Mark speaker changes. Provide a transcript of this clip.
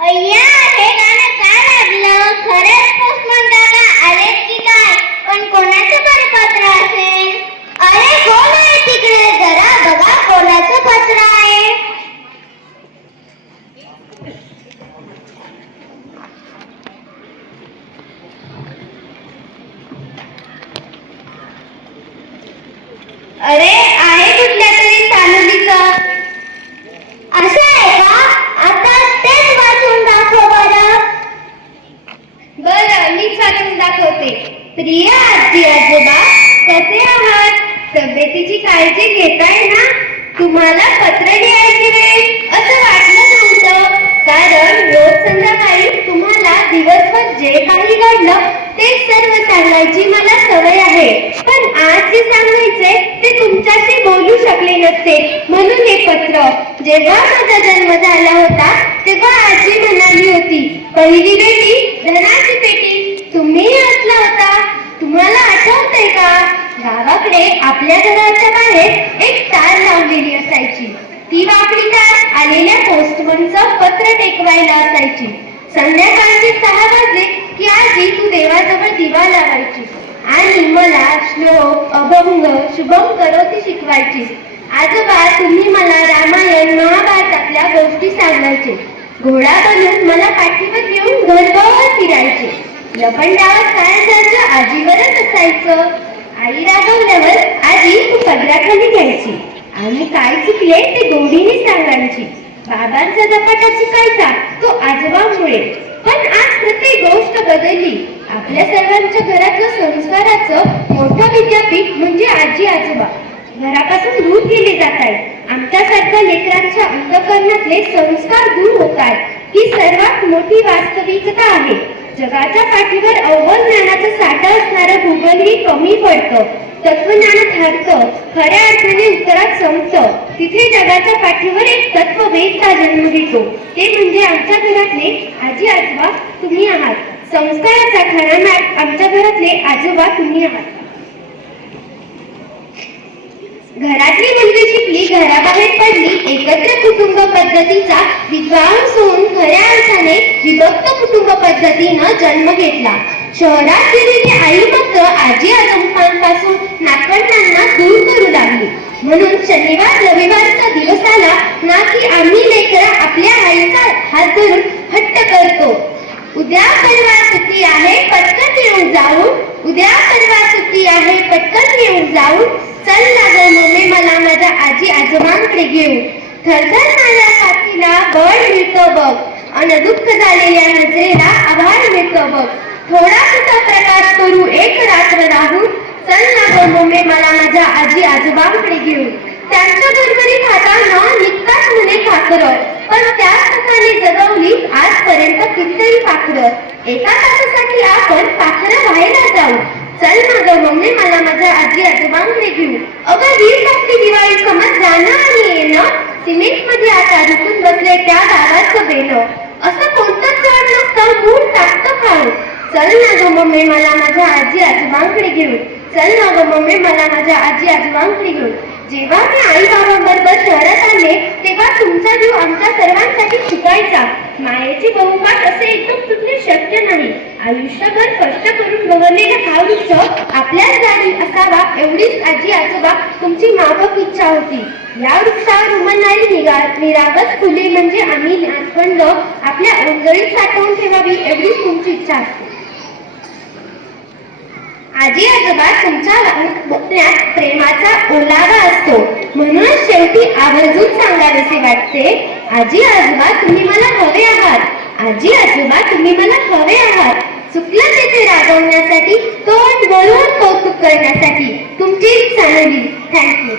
Speaker 1: अय्या हे गाणं का लागलं? खरंच पोस्टमन काका आलेत की काय? पण कोणाचं पत्र असेल अरे कोण आहे तिकडे? जरा बघा कोणाचं पत्र आहे. अरे आहे कुठल्या तरी चालुलीचं तुम्हाला पत्र लिहायची वेळ असं वाटलं नव्हतं. कारण रोज संध्याकाळी तुम्हाला दिवसभर जे काही घडलं ते सर्व सांगायची मला सवय आहे. पण आज जे सांगायचे ते तुमच्याशी बोलू शकले नसते. म्हणून हे पत्र जेव्हा माझा जन्म झाला होता तेव्हा आजी म्हणाली होती पहिली बेटी धनाची पेटी तुम्ही असला होता तुम्हाला आठवतंय का गावाकडे आपल्या घराच्या बाहेर एक तार लावलेली असायची. ती वाकडी तार आलेल्या पोस्टमनचं पत्र टेकवायला असायची. संध्याकाळचे सहा वाजले की आजी तू देवाजवळ दिवा लावायची. आणि मला श्लोक अभंग शुभम करोती शिकवायची. आजोबा तुम्ही मला रामायण महाभारतातल्या गोष्टी सांगायचे. घोडा बनून मला पाठीवर घेऊन घरगावात फिरायचे. लपंडावर काय जायचं आजीवरच असायचं. आई रागवल्यावर आजी पदराखाली घ्यायची आणि काय चुकले ते गोडीने सांगायची बाबांचा झपाटा चुकायचा तो आजोबामुळे. पण आज प्रत्येक गोष्ट बदलली. आपल्या सर्वांच्या घरातलं संस्काराचं मोठं विद्यापीठ म्हणजे आजी आजोबा. घरापासून दूर गेले जात आहेत आमच्यासारख्या लेकरांच्या अंतकरणातले संस्कार दूर होत आहेत. ही सर्वात मोठी वास्तविकता आहे. जगाच्या पाठीवर अव्वल ज्ञानाचा साठा असणारं भूगोलही कमी पडतं. तत्वज्ञानात हारतं खऱ्या अर्थाने उत्तरात संपतं. तिथे जगाच्या पाठीवर एक तत्व तत्ववेदचा जन्म घेतो. ते म्हणजे आमच्या घरातले आजी आजोबा तुम्ही आहात. संस्काराचा खरा मॅप आमच्या घरातले आजोबा तुम्ही आहात. घरातली मुलगी शिकली घराबाहेर पडली एकत्र कुटुंब पद्धतीचा विद्वांस होऊन खऱ्या अर्थाने विभक्त कुटुंब पद्धतीनं जन्म घेतला. शहरात गेलेली आई मात्र आजी आजोबांपासून नातवंडांना दूर करू लागली. म्हणून शनिवार रविवारचा दिवस आला ना की आम्ही लेकरा आपल्या आईचा हात धरून हट्ट करतो. उद्या परवा सुट्टी आहे पटकन येऊन जाऊ. उद्या परवा सुट्टी आहे पटकन येऊन जाऊ. चल ना ग मम्मी मला माझ्या आजी आजोबांकडे घेऊ थरथर माझ्या साथीला बळ मिळतो बघ. आणि दुःख झालेल्या नजरेला आभार मिळतो बघ. थोडा सुद्धा प्रकाश करू एक रात्र राहून चल ना ग मम्मी मला माझ्या आजी आजोबांकडे घेऊ त्यांच्या बरोबरीत हातानं निघतात म्हणे खाकरं पण त्याच हाताने जगवली आजपर्यंत कितीतरी पाखर. एका तासासाठी आपण पाखर व्हायला जाऊ. चल ना ग मम्मी मला माझ्या आजी आजोबांकडे घेऊ अगं वीस आपली दिवाळी समज जाणं येणं सिमेंटमध्ये आता रुतून बसले त्या गावाचं बेलं असं कोणतंच जड नसतं मूळ टाकतं खाऊ चल ना गं मम्मी मला माझ्या आजी आजोबांकडे घेऊन. चल ना गं मम्मी मला माझ्या आजी आजोबांकडे घेऊन. जेव्हा मी आई बाबांबरोबर शहरात आले तेव्हा तुमचा जीव आमच्या सर्वांसाठी चिकट जगायचा मायेचे असे एकदम तुटणे शक्य नाही. आयुष्यभर कष्ट करून बहरलेला हा वृक्ष आपल्याच दारी असावा एवढीच आजी आजोबा तुमची माफक इच्छा होती. या वृक्षावर उमलणारी निगा निरागस फुले म्हणजे आम्ही नातवंड आपल्या ओंजळीत साठवून ठेवावी एवढीच तुमची इच्छा असते. आजी आजोबा तुमच्या बघण्यात प्रेमाचा ओलावा असतो. म्हणूनच शेवटी आवर्जून सांगावेसे वाटते आजी आजोबा तुम्ही मला हवे आहात. आजी आजोबा तुम्ही मला हवे आहात. चुकलं तेथे रागवण्यासाठी तोंड वरून कौतुक करण्यासाठी. तुमची चांगली थँक्यू